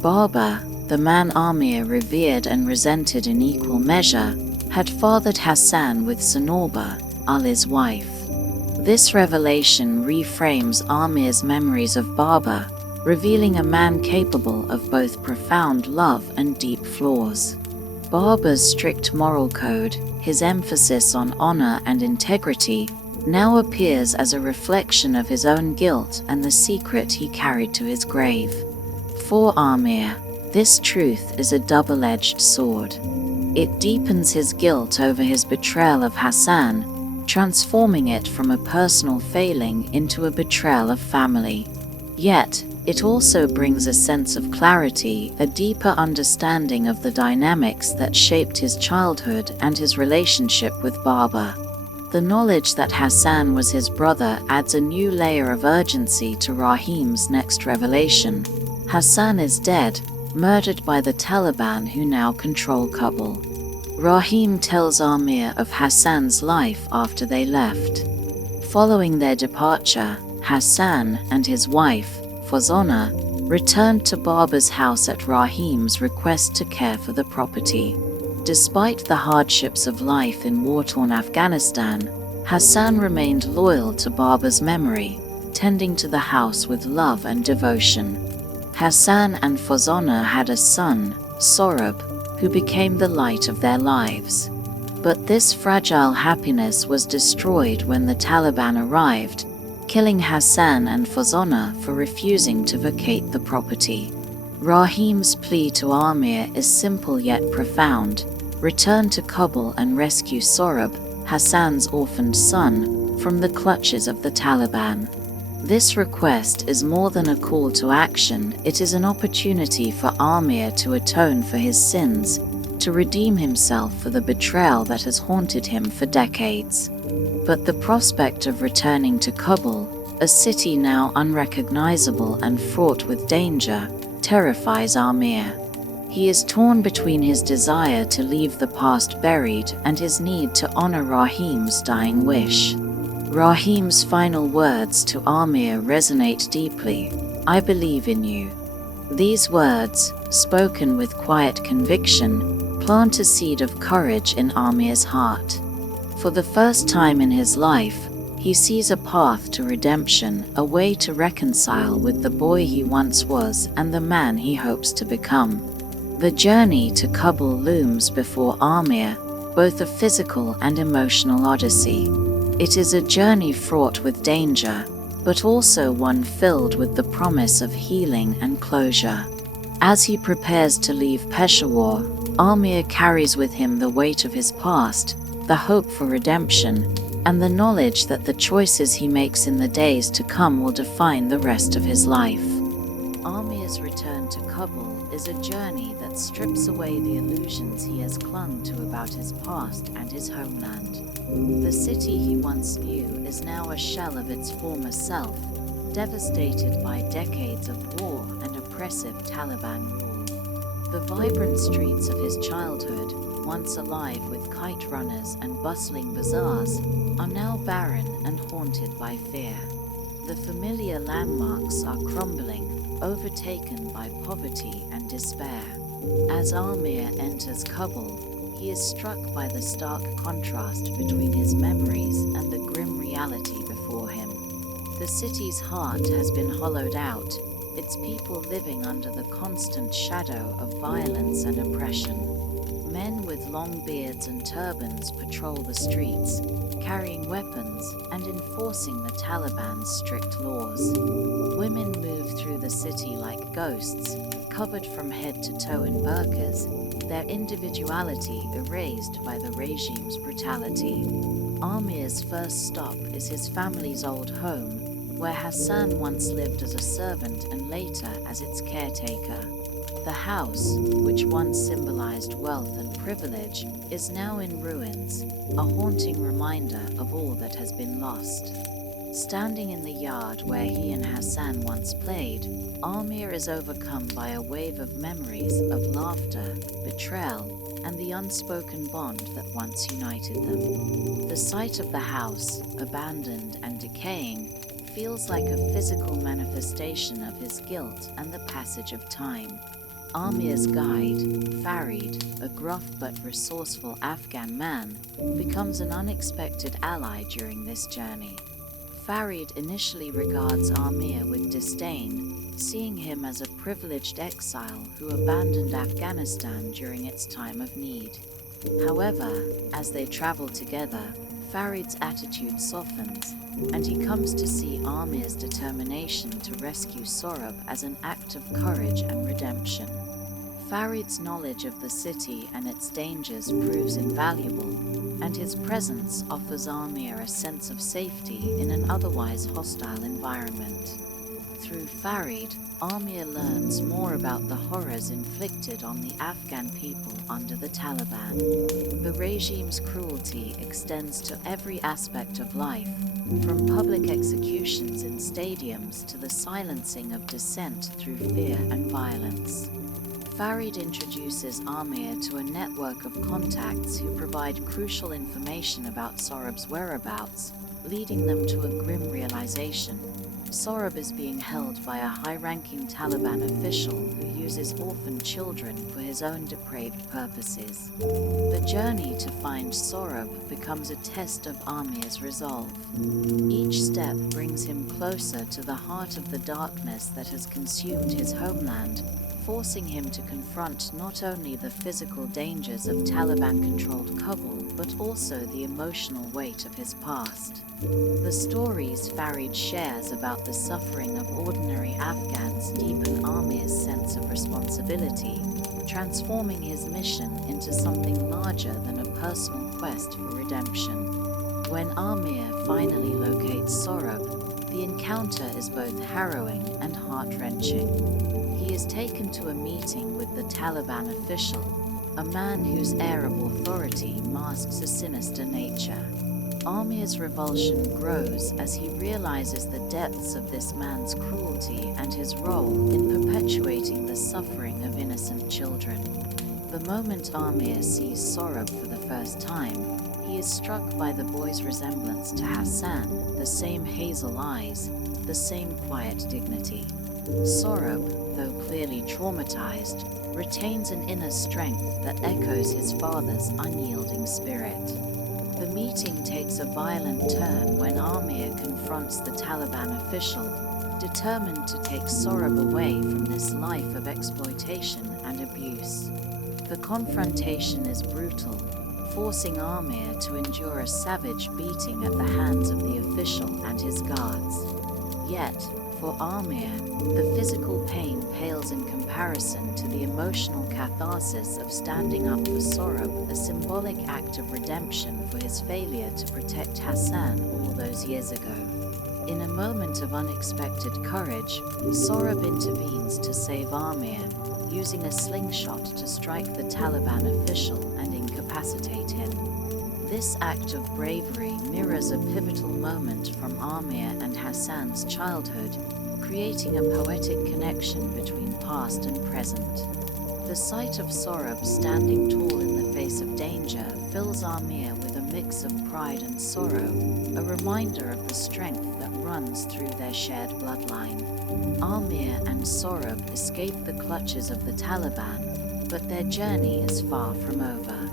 Baba, the man Amir revered and resented in equal measure, had fathered Hassan with Sanorba, Ali's wife. This revelation reframes Amir's memories of Baba, revealing a man capable of both profound love and deep flaws. Baba's strict moral code, his emphasis on honor and integrity, now appears as a reflection of his own guilt and the secret he carried to his grave. For Amir, this truth is a double-edged sword. It deepens his guilt over his betrayal of Hassan, transforming it from a personal failing into a betrayal of family. Yet, it also brings a sense of clarity, a deeper understanding of the dynamics that shaped his childhood and his relationship with Baba. The knowledge that Hassan was his brother adds a new layer of urgency to Rahim's next revelation. Hassan is dead, murdered by the Taliban who now control Kabul. Rahim tells Amir of Hassan's life after they left. Following their departure, Hassan and his wife, Fozona, returned to Baba's house at Rahim's request to care for the property. Despite the hardships of life in war-torn Afghanistan, Hassan remained loyal to Baba's memory, tending to the house with love and devotion. Hassan and Fozona had a son, Sorab, who became the light of their lives. But this fragile happiness was destroyed when the Taliban arrived, killing Hassan and Fozona for refusing to vacate the property. Rahim's plea to Amir is simple yet profound: return to Kabul and rescue Sorab, Hassan's orphaned son, from the clutches of the Taliban. This request is more than a call to action, it is an opportunity for Amir to atone for his sins, to redeem himself for the betrayal that has haunted him for decades. But the prospect of returning to Kabul, a city now unrecognizable and fraught with danger, terrifies Amir. He is torn between his desire to leave the past buried and his need to honor Rahim's dying wish. Rahim's final words to Amir resonate deeply: "I believe in you." These words, spoken with quiet conviction, plant a seed of courage in Amir's heart. For the first time in his life, he sees a path to redemption, a way to reconcile with the boy he once was and the man he hopes to become. The journey to Kabul looms before Amir, both a physical and emotional odyssey. It is a journey fraught with danger, but also one filled with the promise of healing and closure. As he prepares to leave Peshawar, Amir carries with him the weight of his past, the hope for redemption, and the knowledge that the choices he makes in the days to come will define the rest of his life. Amir's return to Kabul is a journey that strips away the illusions he has clung to about his past and his homeland. The city he once knew is now a shell of its former self, devastated by decades of war and oppressive Taliban rule. The vibrant streets of his childhood, once alive with kite runners and bustling bazaars, are now barren and haunted by fear. The familiar landmarks are crumbling, overtaken by poverty and despair. As Amir enters Kabul, he is struck by the stark contrast between his memories and the grim reality before him. The city's heart has been hollowed out, its people living under the constant shadow of violence and oppression. Men with long beards and turbans patrol the streets, carrying weapons and enforcing the Taliban's strict laws. Women move through the city like ghosts, covered from head to toe in burqas, their individuality erased by the regime's brutality. Amir's first stop is his family's old home, where Hassan once lived as a servant and later as its caretaker. The house, which once symbolized wealth and privilege, is now in ruins, a haunting reminder of all that has been lost. Standing in the yard where he and Hassan once played, Amir is overcome by a wave of memories of laughter, betrayal, and the unspoken bond that once united them. The sight of the house, abandoned and decaying, feels like a physical manifestation of his guilt and the passage of time. Amir's guide, Farid, a gruff but resourceful Afghan man, becomes an unexpected ally during this journey. Farid initially regards Amir with disdain, seeing him as a privileged exile who abandoned Afghanistan during its time of need. However, as they travel together, Farid's attitude softens, and he comes to see Amir's determination to rescue Sorab as an act of courage and redemption. Farid's knowledge of the city and its dangers proves invaluable, and his presence offers Amir a sense of safety in an otherwise hostile environment. Through Farid, Amir learns more about the horrors inflicted on the Afghan people under the Taliban. The regime's cruelty extends to every aspect of life, from public executions in stadiums to the silencing of dissent through fear and violence. Farid introduces Amir to a network of contacts who provide crucial information about Sorab's whereabouts, leading them to a grim realization. Sorab is being held by a high-ranking Taliban official who uses orphan children for his own depraved purposes. The journey to find Sorab becomes a test of Amir's resolve. Each step brings him closer to the heart of the darkness that has consumed his homeland, forcing him to confront not only the physical dangers of Taliban-controlled Kabul, but also the emotional weight of his past. The stories Farid shares about the suffering of ordinary Afghans deepen Amir's sense of responsibility, transforming his mission into something larger than a personal quest for redemption. When Amir finally locates Sorab, the encounter is both harrowing and heart-wrenching. He is taken to a meeting with the Taliban official, a man whose air of authority masks a sinister nature. Amir's revulsion grows as he realizes the depths of this man's cruelty and his role in perpetuating the suffering of innocent children. The moment Amir sees Sorab for the first time, he is struck by the boy's resemblance to Hassan, the same hazel eyes, the same quiet dignity. Sorab, though clearly traumatized, retains an inner strength that echoes his father's unyielding spirit. The meeting takes a violent turn when Amir confronts the Taliban official, determined to take Sorab away from this life of exploitation and abuse. The confrontation is brutal. forcing Amir to endure a savage beating at the hands of the official and his guards. Yet, for Amir, the physical pain pales in comparison to the emotional catharsis of standing up for Sorab, a symbolic act of redemption for his failure to protect Hassan all those years ago. In a moment of unexpected courage, Sorab intervenes to save Amir, using a slingshot to strike the Taliban official and incapacitate him. This act of bravery mirrors a pivotal moment from Amir and Hassan's childhood, creating a poetic connection between past and present. The sight of Sorab standing tall in the face of danger fills Amir with a mix of pride and sorrow, a reminder of the strength that runs through their shared bloodline. Amir and Sorab escape the clutches of the Taliban, but their journey is far from over.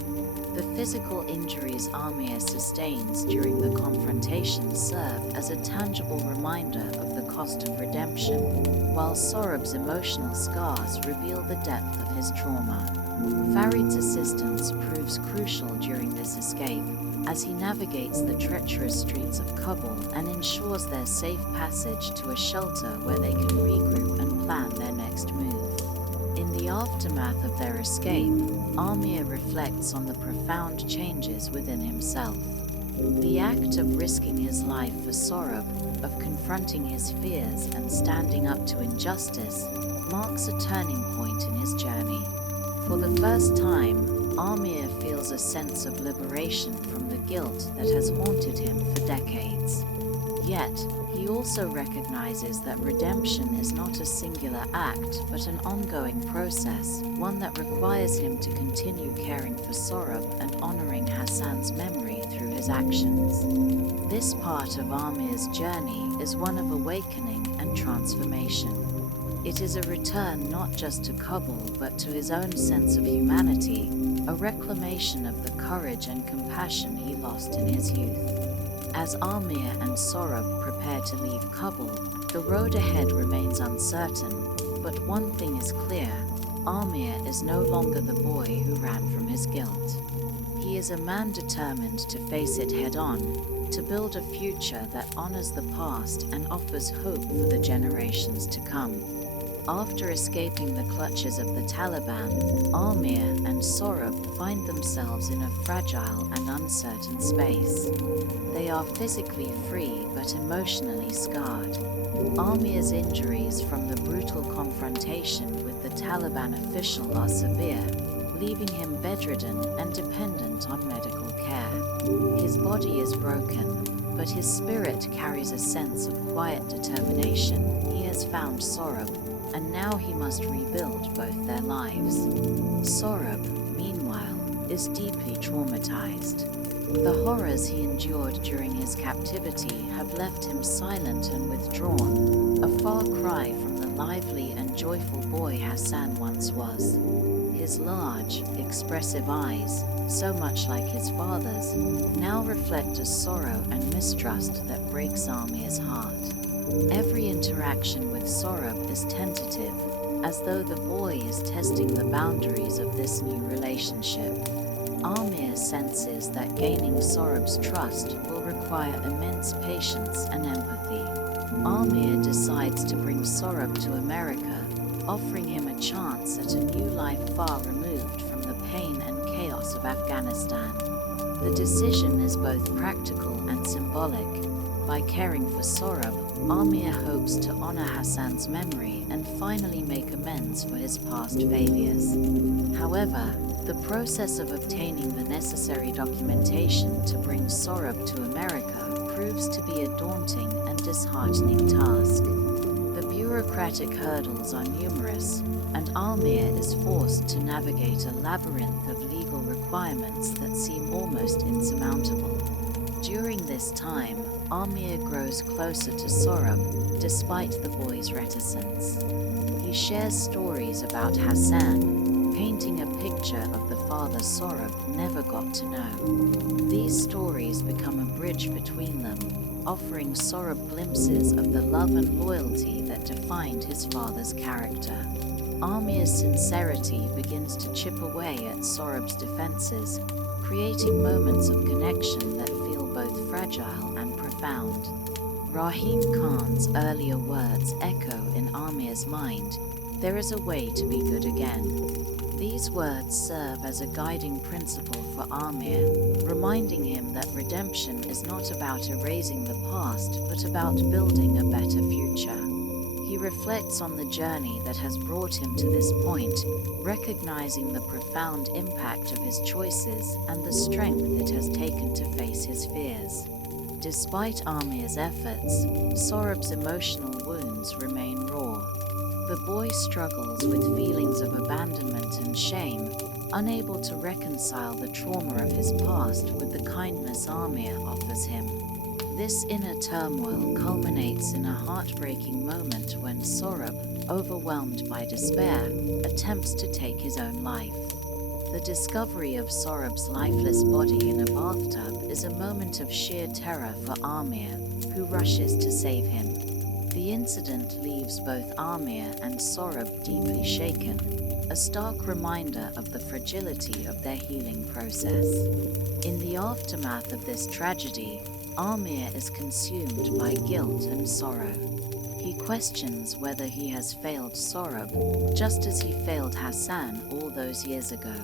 The physical injuries Amir sustains during the confrontation serve as a tangible reminder of the cost of redemption, while Sorab's emotional scars reveal the depth of his trauma. Farid's assistance proves crucial during this escape, as he navigates the treacherous streets of Kabul and ensures their safe passage to a shelter where they can regroup and plan their next move. In the aftermath of their escape, Amir reflects on the profound changes within himself. The act of risking his life for Sorab, of confronting his fears and standing up to injustice, marks a turning point in his journey. For the first time, Amir feels a sense of liberation from the guilt that has haunted him for decades. Yet, he also recognizes that redemption is not a singular act, but an ongoing process, one that requires him to continue caring for Sorab and honoring Hassan's memory through his actions. This part of Amir's journey is one of awakening and transformation. It is a return not just to Kabul, but to his own sense of humanity, a reclamation of the courage and compassion he lost in his youth. As Amir and Sorab prepare to leave Kabul, the road ahead remains uncertain, but one thing is clear: Amir is no longer the boy who ran from his guilt. He is a man determined to face it head-on, to build a future that honors the past and offers hope for the generations to come. After escaping the clutches of the Taliban, Amir and Sorab find themselves in a fragile and uncertain space. They are physically free but emotionally scarred. Amir's injuries from the brutal confrontation with the Taliban official are severe, leaving him bedridden and dependent on medical care. His body is broken, but his spirit carries a sense of quiet determination. He has found Sorab, and now he must rebuild both their lives. Sorab, meanwhile, is deeply traumatized. The horrors he endured during his captivity have left him silent and withdrawn, a far cry from the lively and joyful boy Hassan once was. His large, expressive eyes, so much like his father's, now reflect a sorrow and mistrust that breaks Amir's heart. Every interaction with Sorab is tentative, as though the boy is testing the boundaries of this new relationship. Amir senses that gaining Sorab's trust will require immense patience and empathy. Amir decides to bring Sorab to America, offering him a chance at a new life far removed from the pain and chaos of Afghanistan. The decision is both practical and symbolic. By caring for Sorab, Amir hopes to honor Hassan's memory and finally make amends for his past failures. However, the process of obtaining the necessary documentation to bring Sorab to America proves to be a daunting and disheartening task. The bureaucratic hurdles are numerous, and Amir is forced to navigate a labyrinth of legal requirements that seem almost insurmountable. During this time, Amir grows closer to Sorab, despite the boy's reticence. He shares stories about Hassan, painting a picture of the father Sorab never got to know. These stories become a bridge between them, offering Sorab glimpses of the love and loyalty that defined his father's character. Amir's sincerity begins to chip away at Sorob's defenses, creating moments of connection that feel both fragile and profound. Rahim Khan's earlier words echo in Amir's mind, "There is a way to be good again." These words serve as a guiding principle for Amir, reminding him that redemption is not about erasing the past, but about building a better future. He reflects on the journey that has brought him to this point, recognizing the profound impact of his choices and the strength it has taken to face his fears. Despite Amir's efforts, Sorob's emotional wounds remain raw. The boy struggles with feelings of abandonment and shame, unable to reconcile the trauma of his past with the kindness Amir offers him. This inner turmoil culminates in a heartbreaking moment when Sorob, overwhelmed by despair, attempts to take his own life. The discovery of Sorob's lifeless body in a bathtub is a moment of sheer terror for Amir, who rushes to save him. The incident leaves both Amir and Sorob deeply shaken, a stark reminder of the fragility of their healing process. In the aftermath of this tragedy, Amir is consumed by guilt and sorrow. He questions whether he has failed Sorob, just as he failed Hassan all those years ago.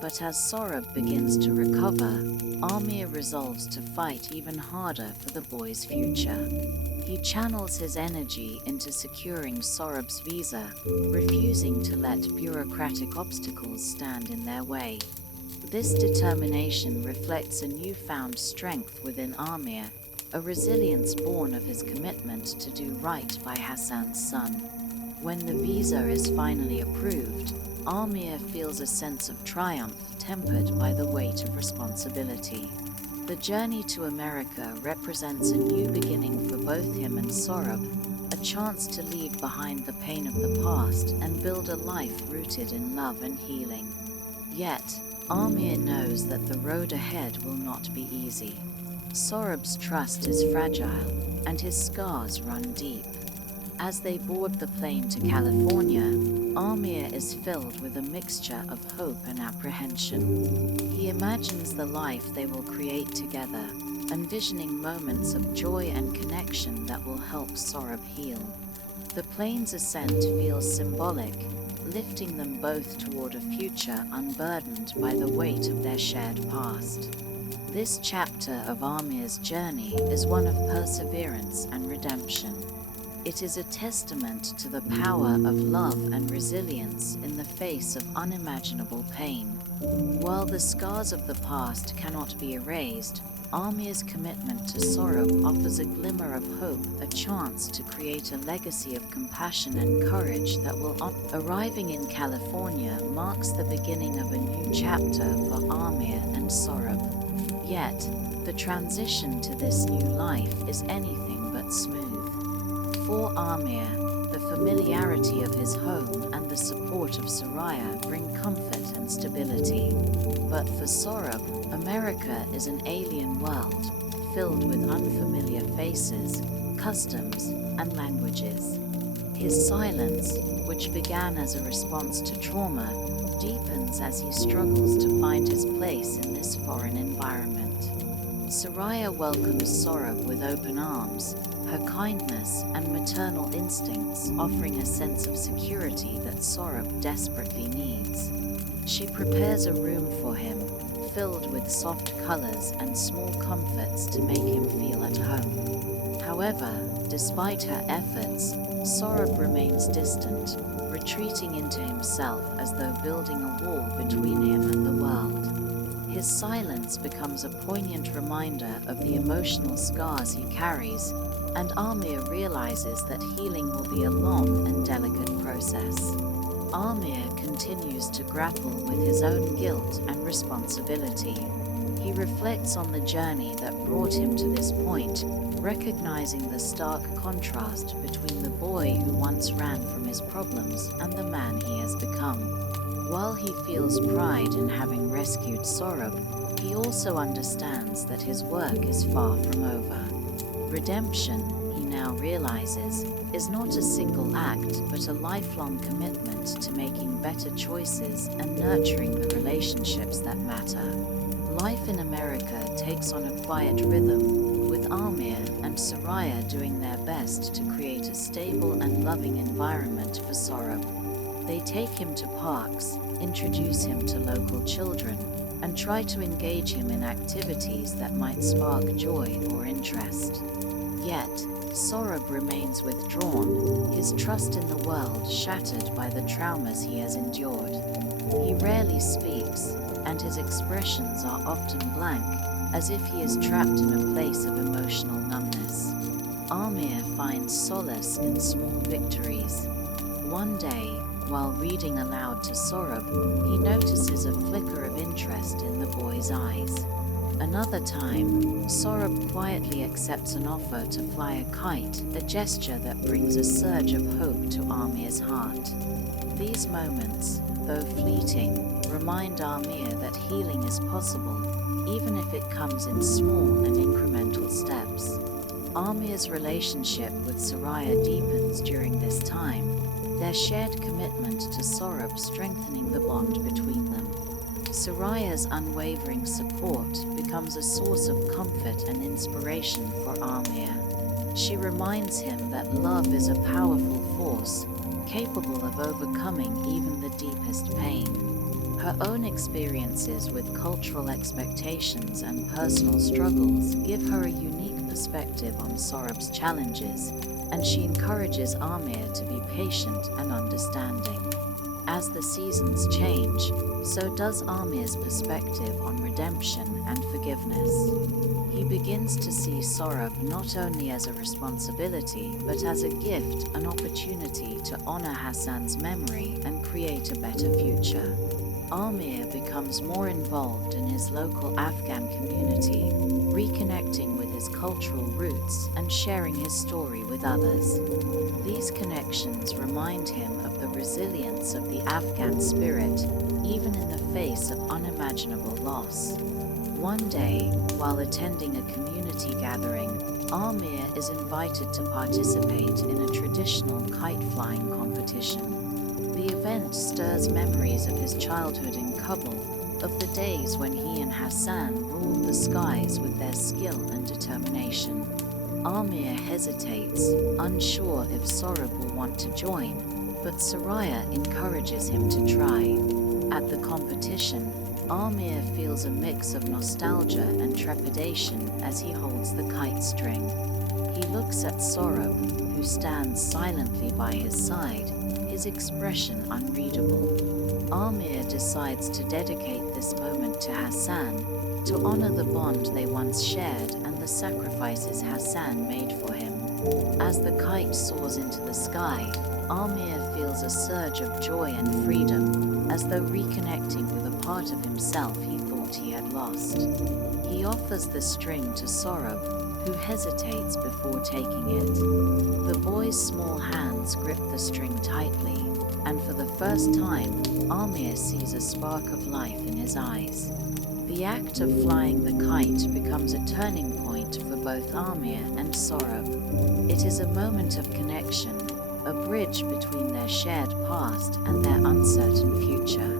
But as Sorob begins to recover, Amir resolves to fight even harder for the boy's future. He channels his energy into securing Sorob's visa, refusing to let bureaucratic obstacles stand in their way. This determination reflects a newfound strength within Amir, a resilience born of his commitment to do right by Hassan's son. When the visa is finally approved, Amir feels a sense of triumph tempered by the weight of responsibility. The journey to America represents a new beginning for both him and Sorob, a chance to leave behind the pain of the past and build a life rooted in love and healing. Yet, Amir knows that the road ahead will not be easy. Sorob's trust is fragile, and his scars run deep. As they board the plane to California, Amir is filled with a mixture of hope and apprehension. He imagines the life they will create together, envisioning moments of joy and connection that will help Sorob heal. The plane's ascent feels symbolic, lifting them both toward a future unburdened by the weight of their shared past. This chapter of Amir's journey is one of perseverance and redemption. It is a testament to the power of love and resilience in the face of unimaginable pain. While the scars of the past cannot be erased, Amir's commitment to Sorob offers a glimmer of hope, a chance to create a legacy of compassion and courage that will Arriving in California marks the beginning of a new chapter for Amir and Sorob. Yet, the transition to this new life is anything but smooth. For Amir, the familiarity of his home and the support of Soraya bring comfort and stability. But for Sorob, America is an alien world, filled with unfamiliar faces, customs, and languages. His silence, which began as a response to trauma, deepens as he struggles to find his place in this foreign environment. Soraya welcomes Sorob with open arms, her kindness and maternal instincts offering a sense of security that Sorob desperately needs. She prepares a room for him, filled with soft colors and small comforts to make him feel at home. However, despite her efforts, Sorob remains distant, retreating into himself as though building a wall between him and the world. His silence becomes a poignant reminder of the emotional scars he carries, and Amir realizes that healing will be a long and delicate process. Amir continues to grapple with his own guilt and responsibility. He reflects on the journey that brought him to this point, recognizing the stark contrast between the boy who once ran from his problems and the man he has become. While he feels pride in having rescued Sorob, he also understands that his work is far from over. Redemption, he now realizes, is not a single act but a lifelong commitment to making better choices and nurturing the relationships that matter. Life in America takes on a quiet rhythm, with Amir and Soraya doing their best to create a stable and loving environment for Sorab. They take him to parks, introduce him to local children, and try to engage him in activities that might spark joy or interest. Yet, Sorab remains withdrawn, his trust in the world shattered by the traumas he has endured. He rarely speaks, and his expressions are often blank, as if he is trapped in a place of emotional numbness. Amir finds solace in small victories. One day, while reading aloud to Sorab, he notices a flicker of interest in the boy's eyes. Another time, Sorab quietly accepts an offer to fly a kite, a gesture that brings a surge of hope to Amir's heart. These moments, though fleeting, remind Amir that healing is possible, even if it comes in small and incremental steps. Amir's relationship with Soraya deepens during this time, their shared commitment to Sorab strengthening the bond between them. Soraya's unwavering support becomes a source of comfort and inspiration for Amir. She reminds him that love is a powerful force, capable of overcoming even the deepest pain. Her own experiences with cultural expectations and personal struggles give her a unique perspective on Sorab's challenges, and she encourages Amir to be patient and understanding. As the seasons change, so does Amir's perspective on redemption and forgiveness. He begins to see Sorab not only as a responsibility, but as a gift, an opportunity to honor Hassan's memory and create a better future. Amir becomes more involved in his local Afghan community, reconnecting with his cultural roots and sharing his story with others. These connections remind him of the resilience of the Afghan spirit, even in the face of unimaginable loss. One day, while attending a community gathering, Amir is invited to participate in a traditional kite flying competition. The event stirs memories of his childhood in Kabul, of the days when he and Hassan ruled the skies with their skill and determination. Amir hesitates, unsure if Sorab will want to join, but Soraya encourages him to try. At the competition, Amir feels a mix of nostalgia and trepidation as he holds the kite string. He looks at Sorab, who stands silently by his side, his expression unreadable. Amir decides to dedicate this moment to Hassan, to honor the bond they once shared and the sacrifices Hassan made for him. As the kite soars into the sky, Amir feels a surge of joy and freedom, as though reconnecting with a part of himself he thought he had lost. He offers the string to Sorab, who hesitates before taking it. The boy's small hands grip the string tightly, and for the first time, Amir sees a spark of life in his eyes. The act of flying the kite becomes a turning point for both Amir and Sorab. It is a moment of connection, a bridge between their shared past and their uncertain future.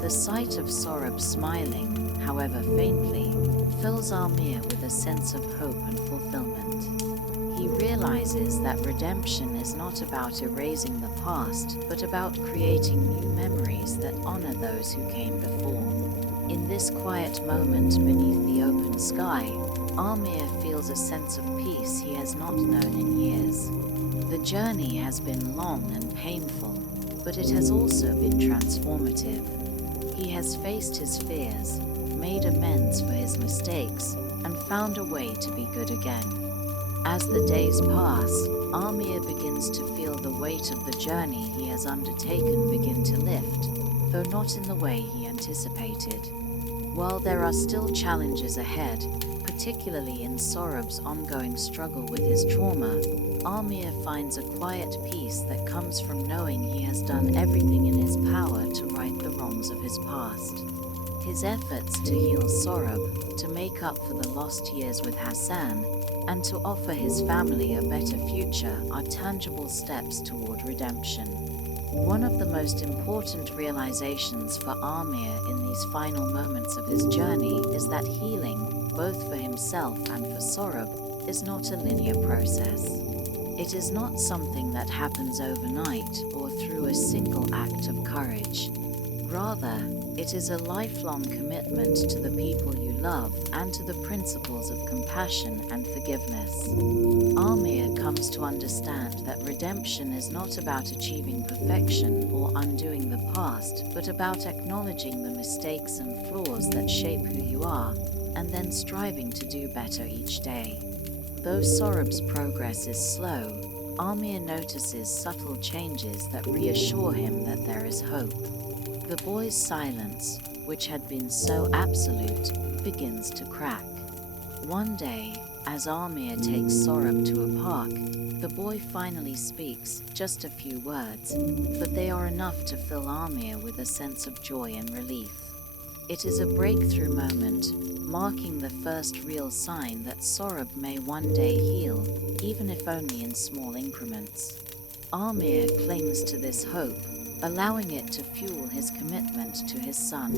The sight of Sorab smiling, however faintly, fills Amir with a sense of hope and fulfillment. He realizes that redemption is not about erasing the past, but about creating new memories that honor those who came before. In this quiet moment beneath the open sky, Amir feels a sense of peace he has not known in years. The journey has been long and painful, but it has also been transformative. He has faced his fears, made amends for his mistakes, and found a way to be good again. As the days pass, Amir begins to feel the weight of the journey he has undertaken begin to lift, though not in the way he anticipated. While there are still challenges ahead, particularly in Sorab's ongoing struggle with his trauma, Amir finds a quiet peace that comes from knowing he has done everything in his power to right the wrongs of his past. His efforts to heal Sorab, to make up for the lost years with Hassan, and to offer his family a better future are tangible steps toward redemption. One of the most important realizations for Amir in these final moments of his journey is that healing, both for himself and for Sorab, is not a linear process. It is not something that happens overnight or through a single act of courage. Rather, it is a lifelong commitment to the people you love and to the principles of compassion and forgiveness. Amir comes to understand that redemption is not about achieving perfection or undoing the past, but about acknowledging the mistakes and flaws that shape who you are, and then striving to do better each day. Though Sorab's progress is slow, Amir notices subtle changes that reassure him that there is hope. The boy's silence, which had been so absolute, begins to crack. One day, as Amir takes Sorab to a park, the boy finally speaks, just a few words, but they are enough to fill Amir with a sense of joy and relief. It is a breakthrough moment, marking the first real sign that Sorab may one day heal, even if only in small increments. Amir clings to this hope, allowing it to fuel his commitment to his son.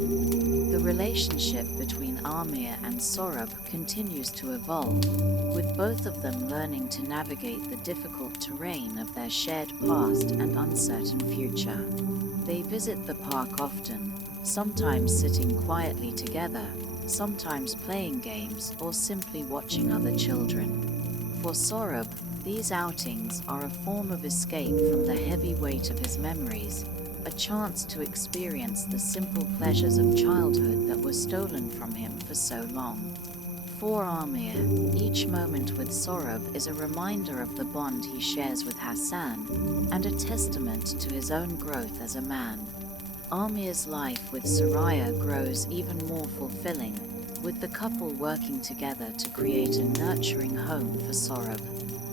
The relationship between Amir and Sorab continues to evolve, with both of them learning to navigate the difficult terrain of their shared past and uncertain future. They visit the park often, sometimes sitting quietly together, sometimes playing games or simply watching other children. For Sorab, these outings are a form of escape from the heavy weight of his memories, a chance to experience the simple pleasures of childhood that were stolen from him for so long. For Amir, each moment with Sorab is a reminder of the bond he shares with Hassan, and a testament to his own growth as a man. Amir's life with Soraya grows even more fulfilling, with the couple working together to create a nurturing home for Sorab.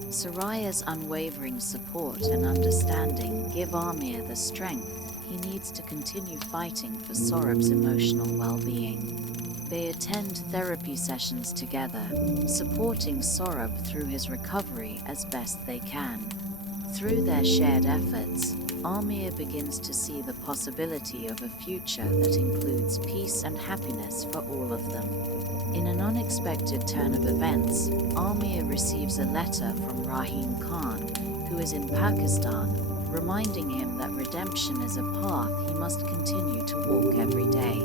Soraya's unwavering support and understanding give Amir the strength he needs to continue fighting for Sorab's emotional well-being. They attend therapy sessions together, supporting Sorab through his recovery as best they can. Through their shared efforts, Amir begins to see the possibility of a future that includes peace and happiness for all of them. In an unexpected turn of events, Amir receives a letter from Rahim Khan, who is in Pakistan, reminding him that redemption is a path he must continue to walk every day.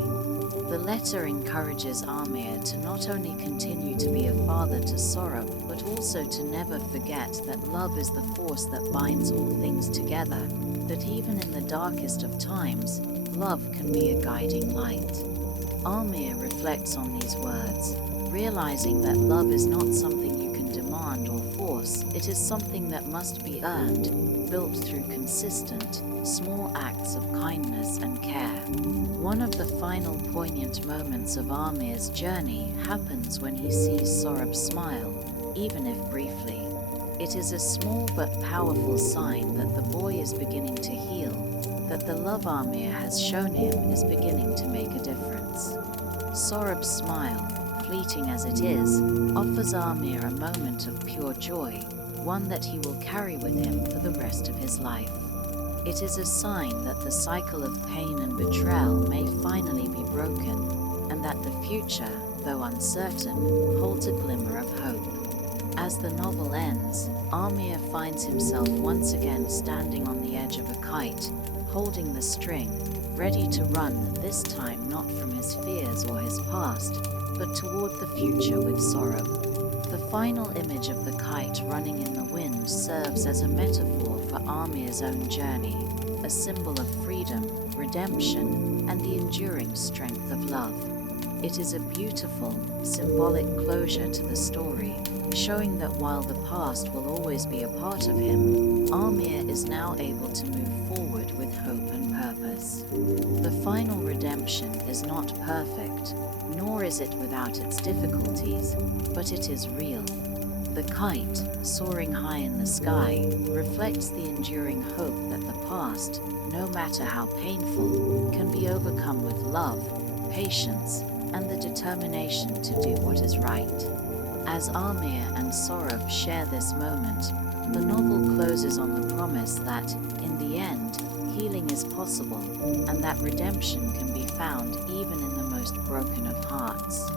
The letter encourages Amir to not only continue to be a father to Sorab, but also to never forget that love is the force that binds all things together, that even in the darkest of times, love can be a guiding light. Amir reflects on these words, realizing that love is not something you can demand or force, it is something that must be earned, built through consistent, small acts of kindness and care. One of the final poignant moments of Amir's journey happens when he sees Sorab smile, even if briefly. It is a small but powerful sign that the boy is beginning to heal, that the love Amir has shown him is beginning to make a difference. Sorab's smile, fleeting as it is, offers Amir a moment of pure joy, one that he will carry with him for the rest of his life. It is a sign that the cycle of pain and betrayal may finally be broken, and that the future, though uncertain, holds a glimmer of hope. As the novel ends, Amir finds himself once again standing on the edge of a kite, holding the string, ready to run, this time not from his fears or his past, but toward the future with Sorab. The final image of the kite running in the wind serves as a metaphor for Amir's own journey, a symbol of freedom, redemption, and the enduring strength of love. It is a beautiful, symbolic closure to the story, showing that while the past will always be a part of him, Amir is now able to move forward with hope and purpose. The final redemption is not perfect, nor is it without its difficulties, but it is real. The kite, soaring high in the sky, reflects the enduring hope that the past, no matter how painful, can be overcome with love, patience, and the determination to do what is right. As Amir and Saurabh share this moment, the novel closes on the promise that, in the end, healing is possible and that redemption can be found even in the most broken of hearts.